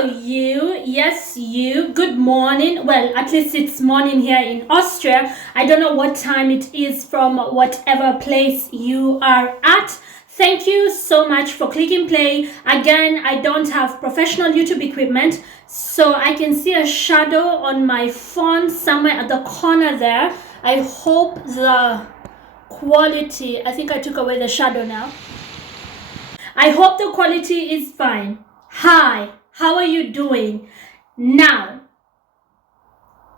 Hello, you. Yes, you. Good morning. Well, at least it's morning here in Austria. I don't know what time it is from whatever place you are at. Thank you so much for clicking play. Again, I don't have professional YouTube equipment, so I can see a shadow on my phone somewhere at the corner there. I hope the quality, I think I took away the shadow now. I hope the quality is fine. Hi, how are you doing? Now,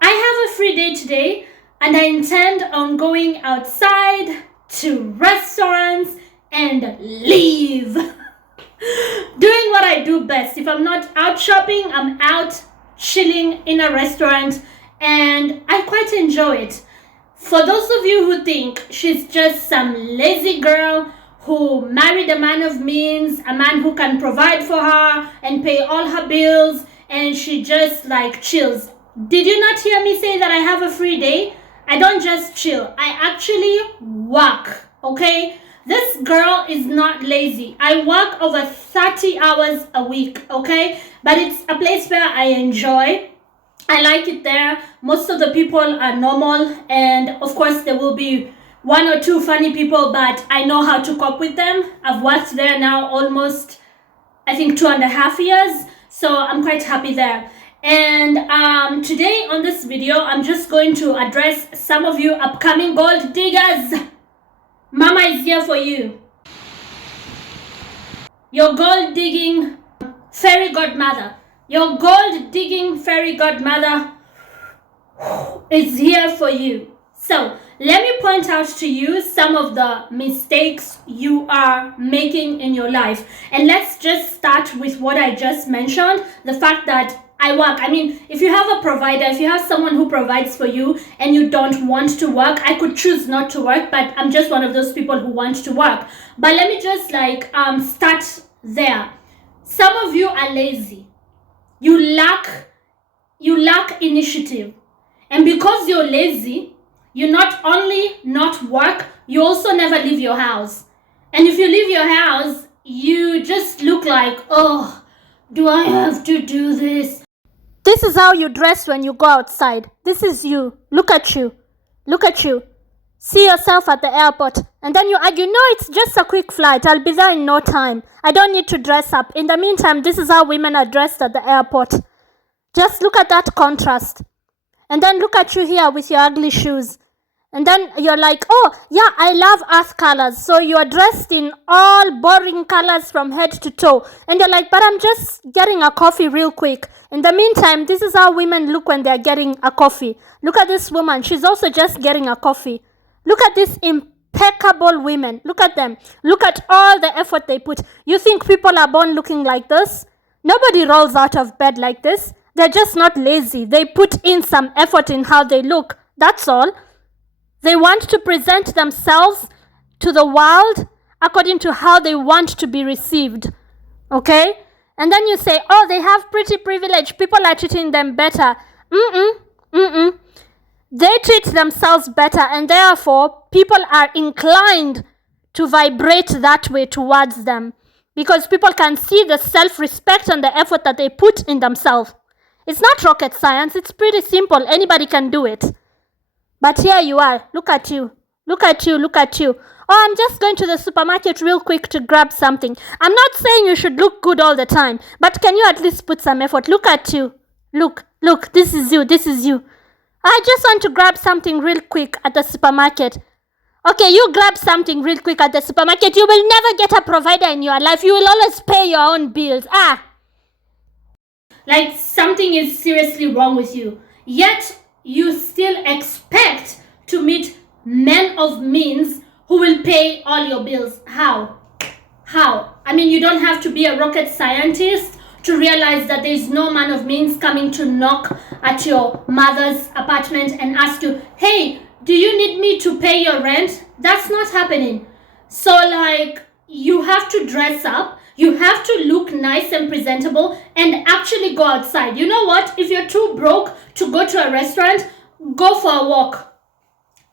I have a free day today and I intend on going outside to restaurants and live. Doing what I do best. If I'm not out shopping, I'm out chilling in a restaurant and I quite enjoy it. For those of you who think she's just some lazy girl who married a man of means, a man who can provide for her and pay all her bills, and she just like chills. Did you not hear me say that I have a free day? I don't just chill. I actually work, okay? This girl is not lazy. I work over 30 hours a week, okay? But it's a place where I enjoy. I like it there. Most of the people are normal, and of course there will be one or two funny people, but I know how to cope with them. I've worked there now almost, I think, 2.5 years, so I'm quite happy there. And today on this video, I'm just going to address some of you upcoming gold diggers. Mama is here for you. Your gold digging fairy godmother. Your gold digging fairy godmother is here for you. So let me point out to you some of the mistakes you are making in your life. And let's just start with what I just mentioned, the fact that I work. I mean, if you have a provider, if you have someone who provides for you and you don't want to work, I could choose not to work, but I'm just one of those people who want to work. But let me just start there. Some of you are lazy. You lack initiative. And because you're lazy, you not only not work, you also never leave your house. And if you leave your house, you just look like, oh, do I have to do this? This is how you dress when you go outside. This is you. Look at you. Look at you. See yourself at the airport. And then you argue, no, it's just a quick flight. I'll be there in no time. I don't need to dress up. In the meantime, this is how women are dressed at the airport. Just look at that contrast. And then look at you here with your ugly shoes. And then you're like, oh, yeah, I love earth colors. So you're dressed in all boring colors from head to toe. And you're like, but I'm just getting a coffee real quick. In the meantime, this is how women look when they're getting a coffee. Look at this woman. She's also just getting a coffee. Look at these impeccable women. Look at them. Look at all the effort they put. You think people are born looking like this? Nobody rolls out of bed like this. They're just not lazy. They put in some effort in how they look. That's all. They want to present themselves to the world according to how they want to be received. Okay? And then you say, oh, they have pretty privilege. People are treating them better. They treat themselves better, and therefore people are inclined to vibrate that way towards them. Because people can see the self-respect and the effort that they put in themselves. It's not rocket science. It's pretty simple. Anybody can do it. But here you are. Look at you. Look at you. Look at you. Oh, I'm just going to the supermarket real quick to grab something. I'm not saying you should look good all the time, but can you at least put some effort? Look at you. Look. This is you. This is you. I just want to grab something real quick at the supermarket. Okay, you grab something real quick at the supermarket. You will never get a provider in your life. You will always pay your own bills. Like something is seriously wrong with you. Yet, you still expect to meet men of means who will pay all your bills. How? I mean, you don't have to be a rocket scientist to realize that there is no man of means coming to knock at your mother's apartment and ask you, hey, do you need me to pay your rent? That's not happening. So you have to dress up. You have to look nice and presentable and actually go outside. You know what? If you're too broke to go to a restaurant, go for a walk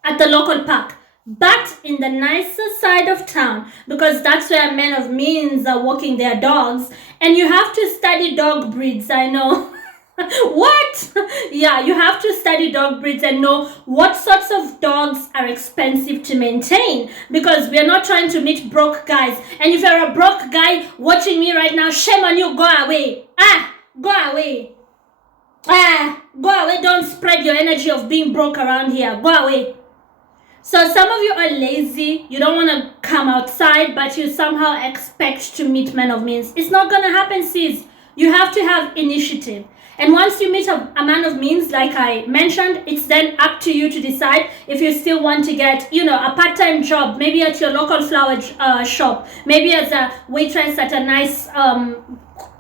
at the local park. but in the nicer side of town, because that's where men of means are walking their dogs. And you have to study dog breeds, I know. What? Yeah, you have to study dog breeds and know what sorts of dogs are expensive to maintain, because we are not trying to meet broke guys. And if you're a broke guy watching me right now, shame on you, go away. Go away. Go away. Don't spread your energy of being broke around here. Go away. So some of you are lazy, you don't want to come outside, but you somehow expect to meet men of means. It's not going to happen, sis. You have to have initiative. And once you meet a man of means, like I mentioned, it's then up to you to decide if you still want to get, a part-time job, maybe at your local flower shop, maybe as a waitress at a nice,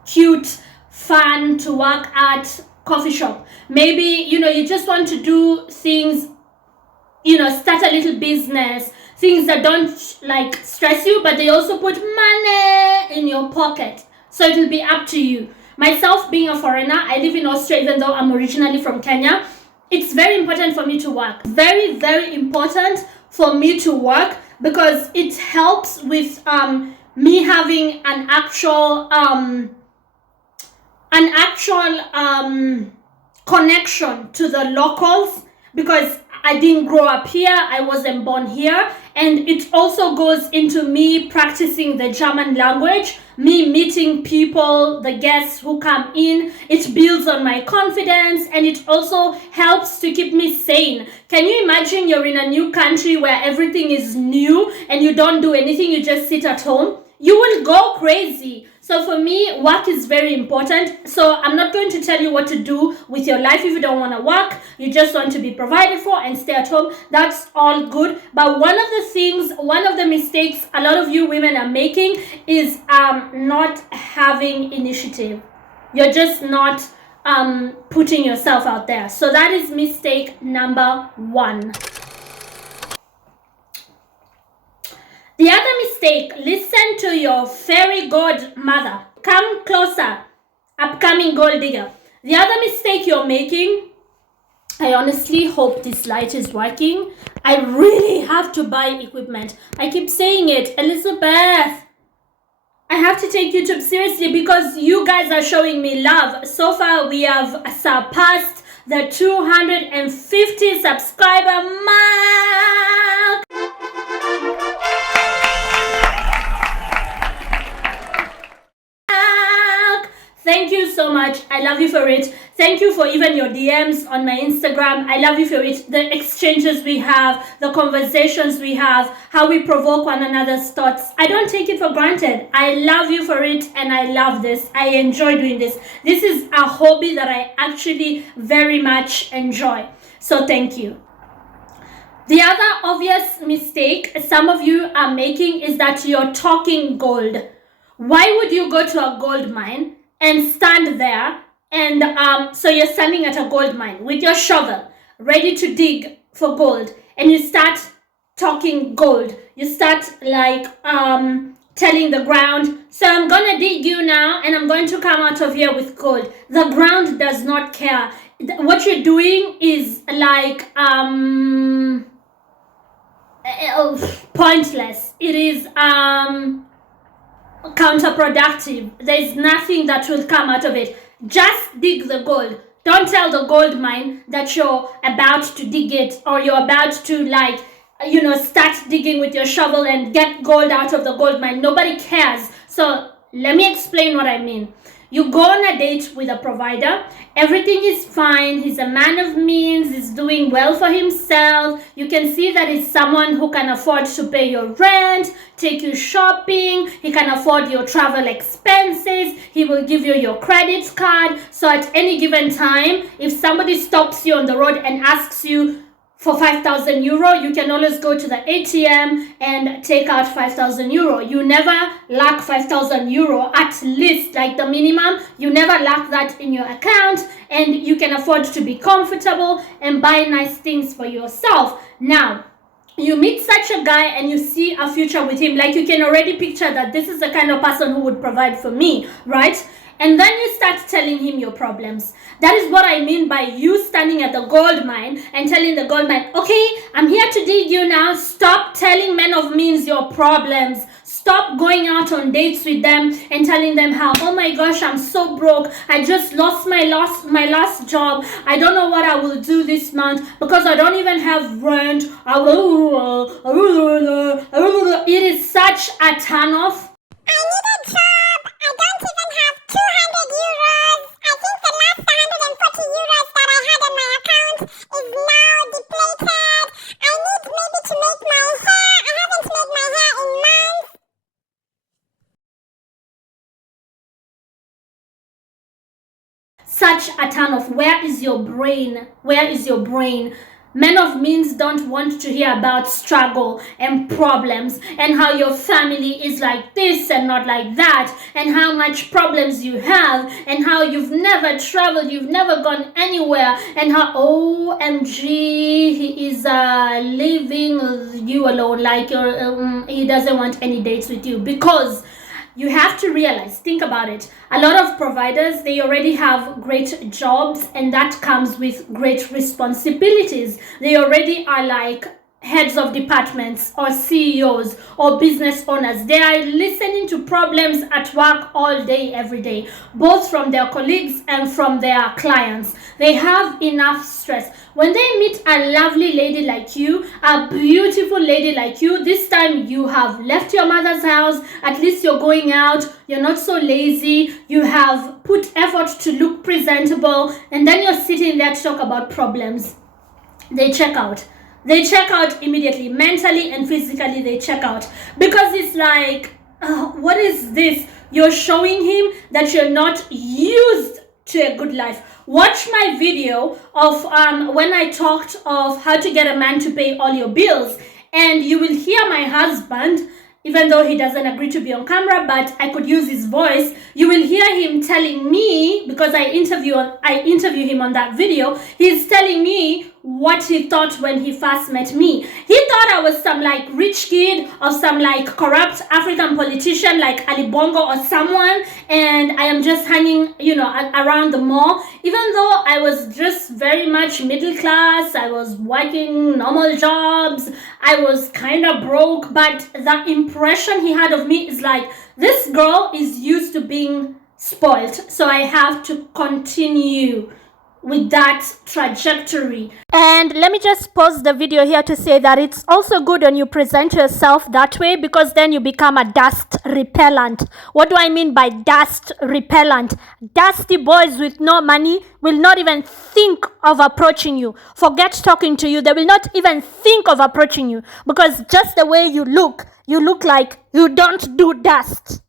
cute, fun to work at coffee shop. Maybe, you just want to do things, start a little business, things that don't stress you, but they also put money in your pocket. So it will be up to you. Myself, being a foreigner, I live in Austria, even though I'm originally from Kenya. It's very important for me to work. Very, very important for me to work, because it helps with me having an actual connection to the locals, because I didn't grow up here, I wasn't born here. And it also goes into me practicing the German language, me meeting people, the guests who come in. It builds on my confidence, and it also helps to keep me sane. Can you imagine you're in a new country where everything is new and you don't do anything, you just sit at home? You will go crazy. So for me, work is very important. So I'm not going to tell you what to do with your life if you don't want to work. You just want to be provided for and stay at home. That's all good. But one of the mistakes a lot of you women are making is not having initiative. You're just not putting yourself out there. So that is mistake number 1. The other mistake, listen to your fairy godmother. Come closer, upcoming gold digger. The other mistake you're making, I honestly hope this light is working. I really have to buy equipment. I keep saying it, Elizabeth. I have to take YouTube seriously because you guys are showing me love. So far, we have surpassed the 250 subscriber mark. Thank you so much. I love you for it. Thank you for even your DMs on my Instagram. I love you for it. The exchanges we have, the conversations we have, how we provoke one another's thoughts. I don't take it for granted. I love you for it, and I love this. I enjoy doing this. This is a hobby that I actually very much enjoy. So thank you. The other obvious mistake some of you are making is that you're talking gold. Why would you go to a gold mine and stand there, and so you're standing at a gold mine with your shovel ready to dig for gold, and you start talking gold? You start telling the ground, so I'm gonna dig you now and I'm going to come out of here with gold. The ground does not care. What you're doing is pointless. It is counterproductive. There's nothing that will come out of it. Just dig the gold. Don't tell the gold mine that you're about to dig it, or you're about to start digging with your shovel and get gold out of the gold mine. Nobody cares. So let me explain what I mean. You go on a date with a provider. Everything is fine. He's a man of means. He's doing well for himself. You can see that he's someone who can afford to pay your rent, take you shopping. He can afford your travel expenses. He will give you your credit card. So at any given time, if somebody stops you on the road and asks you for 5,000 euro, you can always go to the ATM and take out 5,000 euro. You never lack 5,000 euro, at least like the minimum. You never lack that in your account, and you can afford to be comfortable and buy nice things for yourself. Now, you meet such a guy and you see a future with him. Like, you can already picture that this is the kind of person who would provide for me, right? and then you start telling him your problems. That is what I mean by you standing at the gold mine and telling the gold mine, okay, I'm here to dig you now. Stop telling men of means your problems. Stop going out on dates with them and telling them how, oh my gosh, I'm so broke. I just lost my last job. I don't know what I will do this month because I don't even have rent. It is such a turn off. I need a job. I don't even have 200 euros. I think the last 140 euros that I had on my account is now depleted. I need maybe to make my hair. I haven't made my hair in months. Such a turn off. Where is your brain? Where is your brain? Men of means don't want to hear about struggle and problems and how your family is like this and not like that and how much problems you have and how you've never traveled, you've never gone anywhere and how OMG he is leaving you alone, like he doesn't want any dates with you. Because you have to realize, think about it, a lot of providers, they already have great jobs and that comes with great responsibilities. They already are like heads of departments or CEOs or business owners. They are listening to problems at work all day, every day, both from their colleagues and from their clients. They have enough stress. When they meet a lovely lady like you, a beautiful lady like you, this time you have left your mother's house, at least you're going out, you're not so lazy, you have put effort to look presentable, and then you're sitting there to talk about problems. They check out. They check out immediately, mentally and physically. They check out because it's like, what is this? You're showing him that you're not used to a good life. Watch my video of when I talked of how to get a man to pay all your bills, and you will hear my husband, even though he doesn't agree to be on camera, but I could use his voice. You will hear him telling me, because I interview him on that video, he's telling me what he thought when he first met me. He thought I was some like rich kid or some like corrupt African politician like Ali Bongo or someone, and I am just hanging, around the mall, even though I was just very much middle class. I was working normal jobs. I was kind of broke, but the impression he had of me is like, this girl is used to being spoiled, so I have to continue with that trajectory. And let me just pause the video here to say that it's also good when you present yourself that way, because then you become a dust repellent. What do I mean by dust repellent? Dusty boys with no money will not even think of approaching you. Forget talking to you. They will not even think of approaching you, because just the way you look like you don't do dust.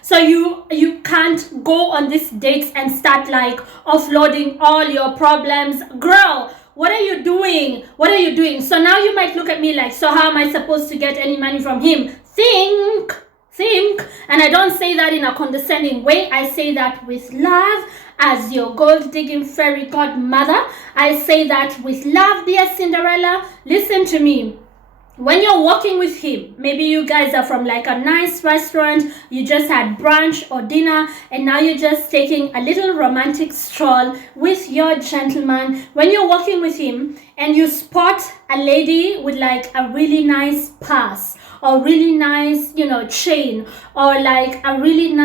So you can't go on these dates and start like offloading all your problems. Girl, what are you doing? What are you doing? So now you might look at me like, so how am I supposed to get any money from him? Think. And I don't say that in a condescending way. I say that with love. As your gold digging fairy godmother, I say that with love, dear Cinderella. Listen to me. When you're walking with him, maybe you guys are from like a nice restaurant, you just had brunch or dinner, and now you're just taking a little romantic stroll with your gentleman. When you're walking with him and you spot a lady with like a really nice purse or really nice, chain, or like a really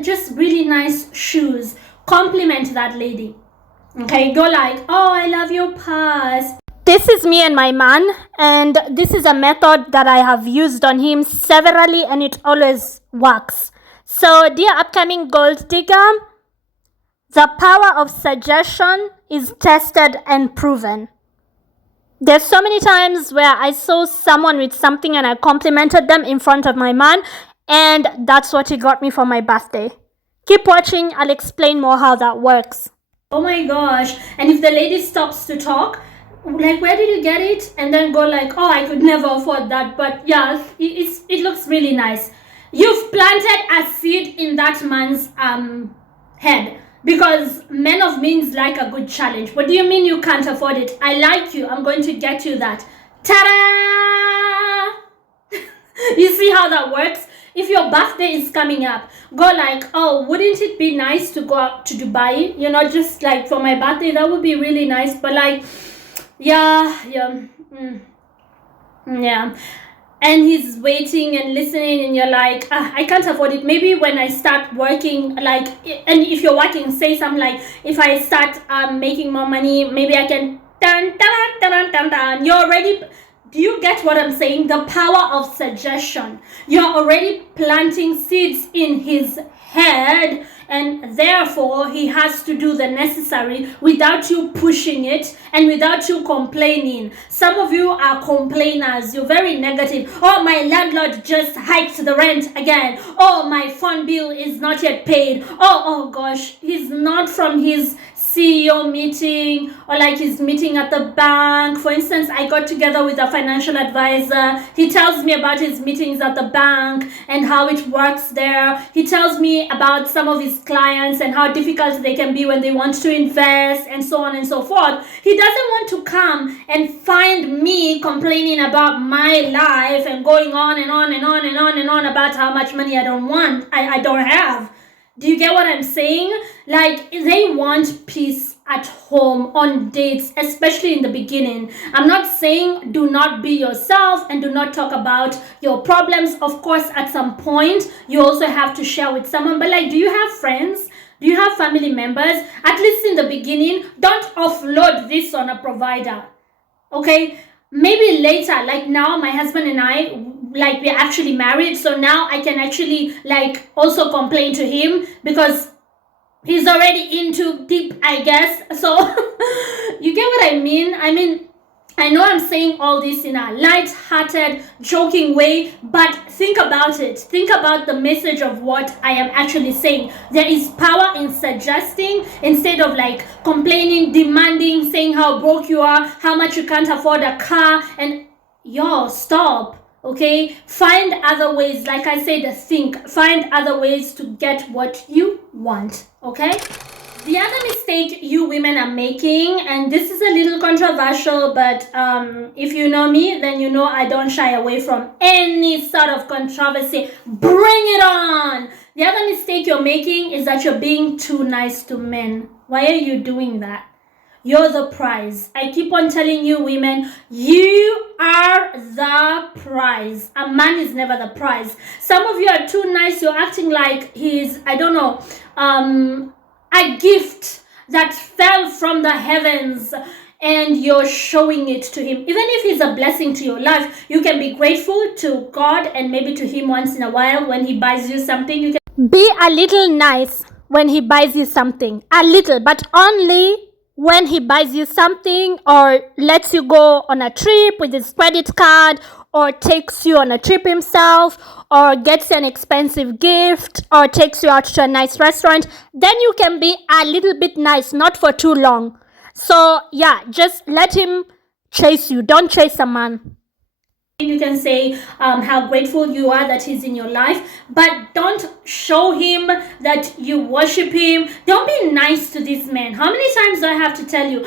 just really nice shoes, compliment that lady. Okay, go like, oh, I love your purse. This is me and my man, and this is a method that I have used on him severally, and it always works. So, dear upcoming gold digger, the power of suggestion is tested and proven. There's so many times where I saw someone with something and I complimented them in front of my man, and that's what he got me for my birthday. Keep watching, I'll explain more how that works. Oh my gosh, and if the lady stops to talk, like, where did you get it? And then go like, oh, I could never afford that, but yeah, it looks really nice. You've planted a seed in that man's head, because men of means like a good challenge. What do you mean you can't afford it? I like you, I'm going to get you that. Ta-da! You see how that works? if your birthday is coming up, go like, oh, wouldn't it be nice to go out to Dubai? Just like for my birthday, that would be really nice. But like, yeah. And he's waiting and listening, and you're like, I can't afford it. Maybe when I start working, like, and if you're working, say something like, if I start making more money, maybe I can You're already, do you get what I'm saying? The power of suggestion. You're already planting seeds in his head, and therefore he has to do the necessary without you pushing it and without you complaining. Some of you are complainers. You're very negative. Oh, my landlord just hiked the rent again. Oh, my phone bill is not yet paid. Oh gosh, he's not from his CEO meeting, or like his meeting at the bank. For instance, I got together with a financial advisor. He tells me about his meetings at the bank and how it works there. He tells me about some of his clients and how difficult they can be when they want to invest, and so on and so forth. He doesn't want to come and find me complaining about my life and going on and on and on and on and on about how much money I don't have. Do you get what I'm saying? Like, they want peace at home on dates, especially in the beginning. I'm not saying do not be yourself and do not talk about your problems. Of course, at some point, you also have to share with someone. But like, do you have friends? Do you have family members? At least in the beginning, don't offload this on a provider. Okay? Maybe later, like now, my husband and I, like, we're actually married, so now I can actually like also complain to him because he's already into deep, I guess. So you get what I mean? I know I'm saying all this in a light-hearted, joking way, but think about it. Think about the message of what I am actually saying. There is power in suggesting instead of like complaining, demanding, saying how broke you are, how much you can't afford a car, and stop. Okay, find other ways. Like I said, find other ways to get what you want. Okay. The other mistake you women are making, and this is a little controversial, but if you know me, then you know I don't shy away from any sort of controversy. Bring it on! The other mistake you're making is that you're being too nice to men. Why are you doing that? You're the prize. I keep on telling you, women, you are the prize. A man is never the prize. Some of you are too nice. You're acting like he's, I don't know, a gift that fell from the heavens, and you're showing it to him. Even if he's a blessing to your life, you can be grateful to God and maybe to him once in a while when he buys you something. You can be a little nice when he buys you something. A little, but only when he buys you something or lets you go on a trip with his credit card, or takes you on a trip himself, or gets you an expensive gift, or takes you out to a nice restaurant. Then you can be a little bit nice, not for too long. So yeah, just let him chase you. Don't chase a man. You can say how grateful you are that he's in your life, but don't show him that you worship him. Don't be nice to this man. How many times do I have to tell you?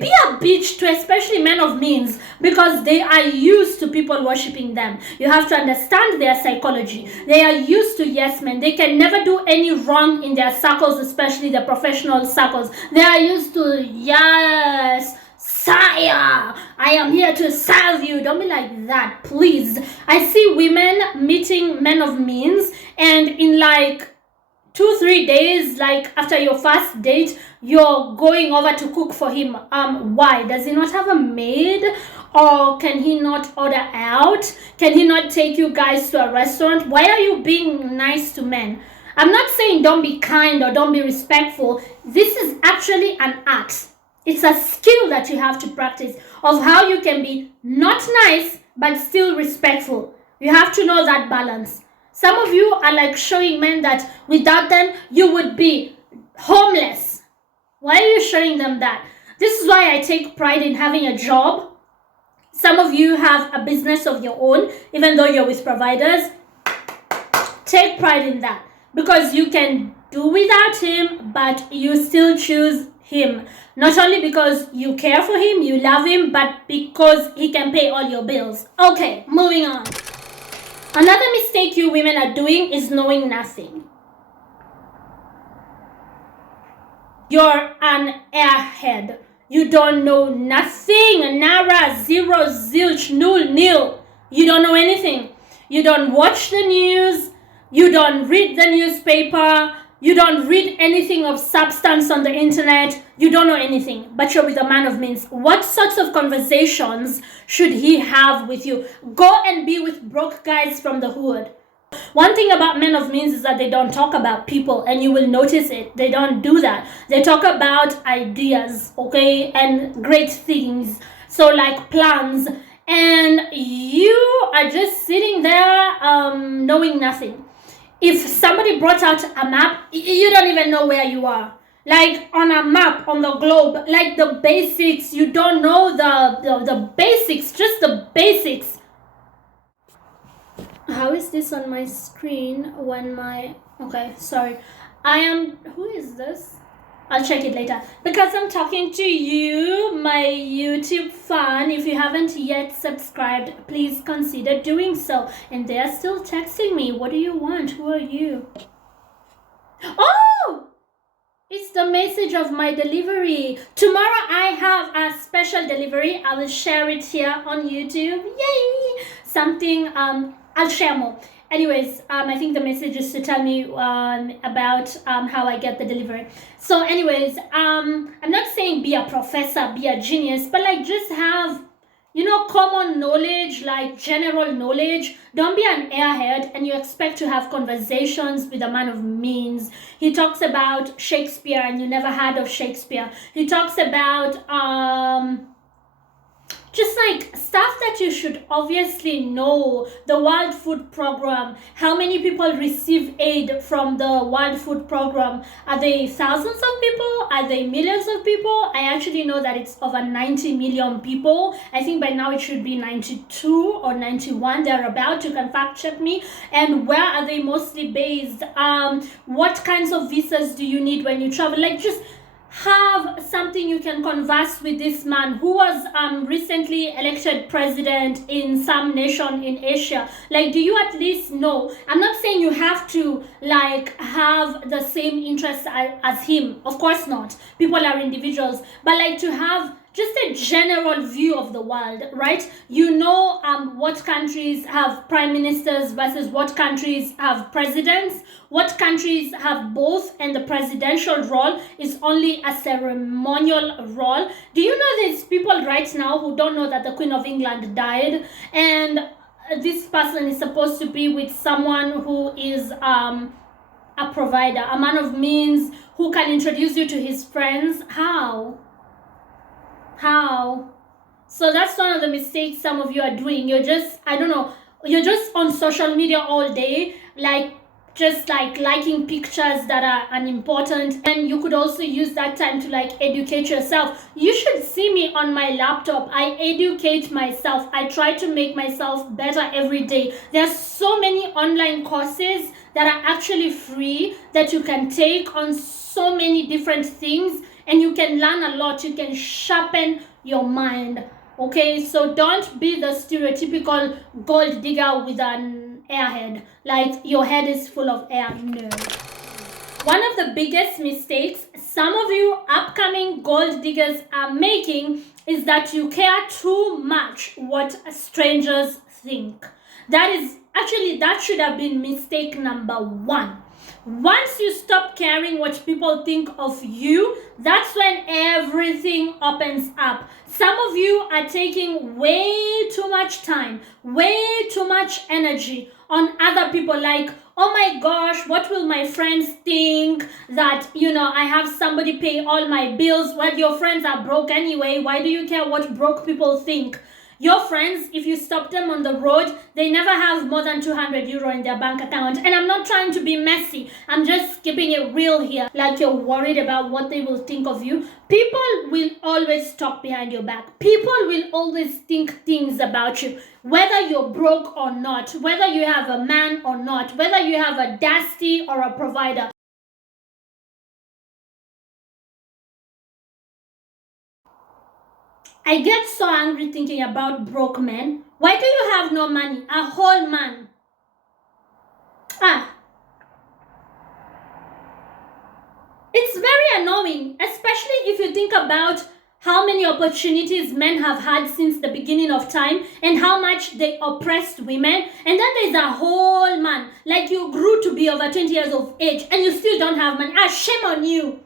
Be a bitch to especially men of means, because they are used to people worshiping them. You have to understand their psychology. They are used to yes men. They can never do any wrong in their circles, especially the professional circles. They are used to yes, Sire, I am here to serve you. Don't be like that, please. I see women meeting men of means, and in like 2-3 days, like after your first date, you're going over to cook for him. Why? Does he not have a maid? Or can he not order out? Can he not take you guys to a restaurant? Why are you being nice to men? I'm not saying don't be kind or don't be respectful. This is actually an art. It's a skill that you have to practice of how you can be not nice but still respectful. You have to know that balance. Some of you are like showing men that without them you would be homeless. Why are you showing them that? This is why I take pride in having a job. Some of you have a business of your own, even though you're with providers. Take pride in that, because you can do without him, but you still choose him. Not only because you care for him, you love him, but because he can pay all your bills. Okay, moving on. Another mistake you women are doing is knowing nothing. You're an airhead. You don't know nothing. Nara, zero, zilch, null, nil. You don't know anything. You don't watch the news. You don't read the newspaper. You don't read anything of substance on the internet. You don't know anything, but you're with a man of means. What sorts of conversations should he have with you? Go and be with broke guys from the hood. One thing about men of means is that they don't talk about people, and you will notice it. They don't do that. They talk about ideas, okay, and great things. So like plans, and you are just sitting there knowing nothing. If somebody brought out a map, you don't even know where you are. Like on a map on the globe, like the basics, you don't know the basics, just the basics. How is this on my screen when my... Okay, sorry. Who is this? I'll check it later. Because I'm talking to you, my YouTube fan. If you haven't yet subscribed, please consider doing so. And they're still texting me. What do you want? Who are you? Oh! It's the message of my delivery. Tomorrow I have a special delivery. I will share it here on YouTube. Yay! Something... I'll share more. Anyways, I think the message is to tell me about how I get the delivery. So anyways, I'm not saying be a professor, be a genius, but like just have, common knowledge, like general knowledge. Don't be an airhead and you expect to have conversations with a man of means. He talks about Shakespeare and you never heard of Shakespeare. He talks about... just like stuff that you should obviously know. The World Food Program. How many people receive aid from the World Food Program? Are they thousands of people? Are they millions of people? I actually know that it's over 90 million people. I think by now it should be 92 or 91. They're about. You can fact check me. And where are they mostly based? What kinds of visas do you need when you travel? Like just... have something you can converse with this man who was recently elected president in some nation in Asia. Like, do you at least know? I'm not saying you have to like have the same interests as him. Of course not. People are individuals. But like to have just a general view of the world, right? You know what countries have prime ministers versus what countries have presidents, what countries have both, and the presidential role is only a ceremonial role. Do you know there's people right now who don't know that the Queen of England died, and this person is supposed to be with someone who is a provider, a man of means who can introduce you to his friends? How? So that's one of the mistakes some of you are doing. You're just, I don't know, you're just on social media all day, like just like liking pictures that are unimportant, and you could also use that time to like educate yourself. You should see me on my laptop. I educate myself. I try to make myself better every day. There's so many online courses that are actually free that you can take on so many different things, and you can learn a lot. You can sharpen your mind. Okay, so don't be the stereotypical gold digger with an airhead. Like your head is full of air. No. One of the biggest mistakes some of you upcoming gold diggers are making is that you care too much what strangers think. That should have been mistake number one. Once you stop caring what people think of you, that's when everything opens up. Some of you are taking way too much time, way too much energy on other people. Like, oh my gosh, what will my friends think that, I have somebody pay all my bills? Well, your friends are broke anyway. Why do you care what broke people think? Your friends, if you stop them on the road, they never have more than 200 euro in their bank account. And I'm not trying to be messy. I'm just keeping it real here. Like you're worried about what they will think of you. People will always talk behind your back. People will always think things about you. Whether you're broke or not, whether you have a man or not, whether you have a dasty or a provider. I get so angry thinking about broke men. Why do you have no money? A whole man. doing, especially if you think about how many opportunities men have had since the beginning of time and how much they oppressed women. And then there's a whole man, like you grew to be over 20 years of age and you still don't have money. Shame on you.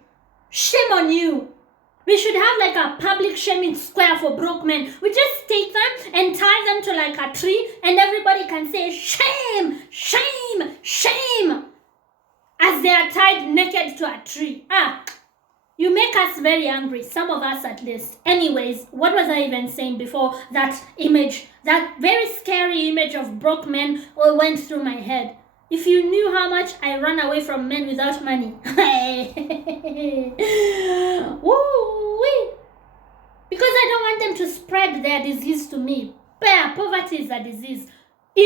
Shame on you. We should have like a public shaming square for broke men. We just take them and tie them to like a tree and everybody can say shame, shame, shame as they are tied naked to a tree. You make us very angry, some of us at least. Anyways, what was I even saying before that image, that very scary image of broke men went through my head? If you knew how much I run away from men without money. Woo-wee. Because I don't want them to spread their disease to me. Poverty is a disease. It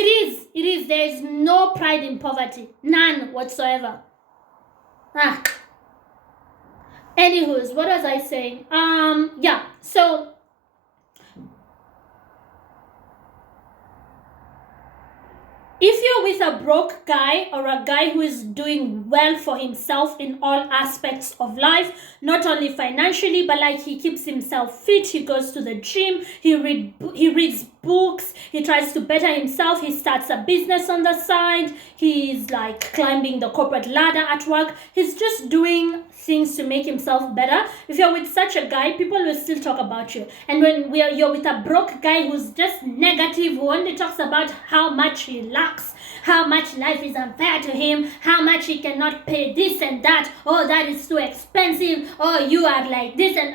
is. There is no pride in poverty. None whatsoever. Anywho's, what was I saying? So if you're with a broke guy or a guy who is doing well for himself in all aspects of life, not only financially, but like he keeps himself fit, he goes to the gym, he reads books, he tries to better himself, he starts a business on the side, he's like climbing the corporate ladder at work, he's just doing things to make himself better. If you're with such a guy, people will still talk about you. And when you're with a broke guy who's just negative, who only talks about how much he lacks, how much life is unfair to him, how much he cannot pay this and that, oh, that is too expensive, oh, you are like this and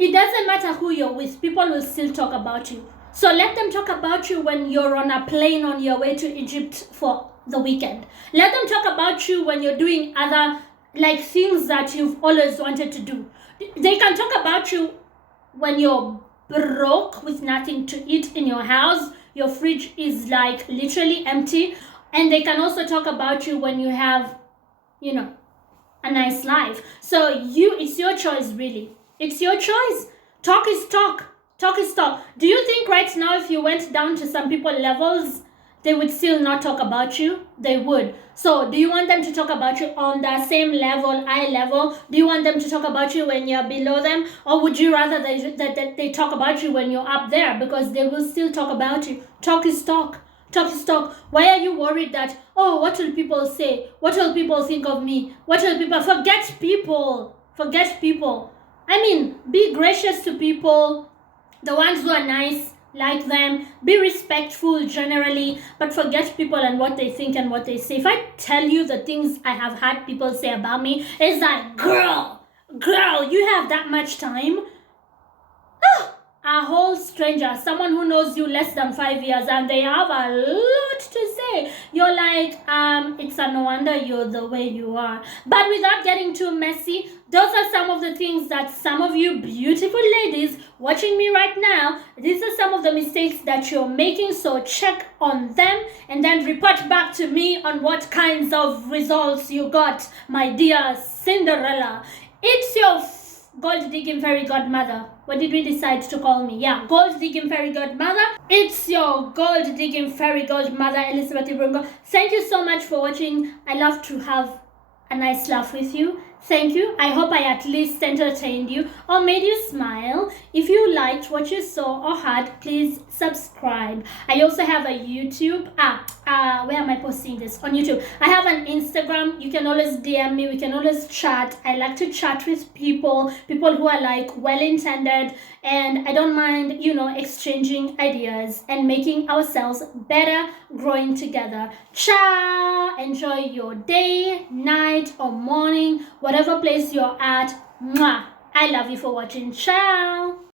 it doesn't matter who you're with, people will still talk about you. So let them talk about you when you're on a plane on your way to Egypt for the weekend. Let them talk about you when you're doing other like things that you've always wanted to do. They can talk about you when you're broke with nothing to eat in your house, your fridge is like literally empty, and they can also talk about you when you have, a nice life. So it's your choice, really. It's your choice. Talk is talk. Talk is talk. Do you think right now if you went down to some people levels, they would still not talk about you? They would. So do you want them to talk about you on the same level, eye level? Do you want them to talk about you when you're below them? Or would you rather that they talk about you when you're up there? Because they will still talk about you. Talk is talk. Talk is talk. Why are you worried that, what will people say? What will people think of me? What will people... Forget people. Forget people. I mean, be gracious to people. The ones who are nice, like them, be respectful generally, but forget people and what they think and what they say. If I tell you the things I have had people say about me, it's like, girl, you have that much time? A whole stranger, someone who knows you less than 5 years, and they have a lot to say. You're like, it's a no wonder you're the way you are. But without getting too messy, those are some of the things that some of you beautiful ladies watching me right now, these are some of the mistakes that you're making. So check on them and then report back to me on what kinds of results you got, my dear Cinderella. It's your gold digging fairy godmother. What did we decide to call me? Yeah, gold digging fairy godmother. It's your gold digging fairy godmother, Elizabeth Ibungo. Thank you so much for watching. I love to have a nice laugh with you. Thank you. I hope I at least entertained you or made you smile. If you liked what you saw or heard, please subscribe. I also have a YouTube. Where am I posting this? On YouTube. I have an Instagram. You can always DM me. We can always chat. I like to chat with people who are like well-intended, and I don't mind, exchanging ideas and making ourselves better, growing together. Ciao! Enjoy your day, night, or morning, whatever place you're at. Mwah! I love you for watching. Ciao!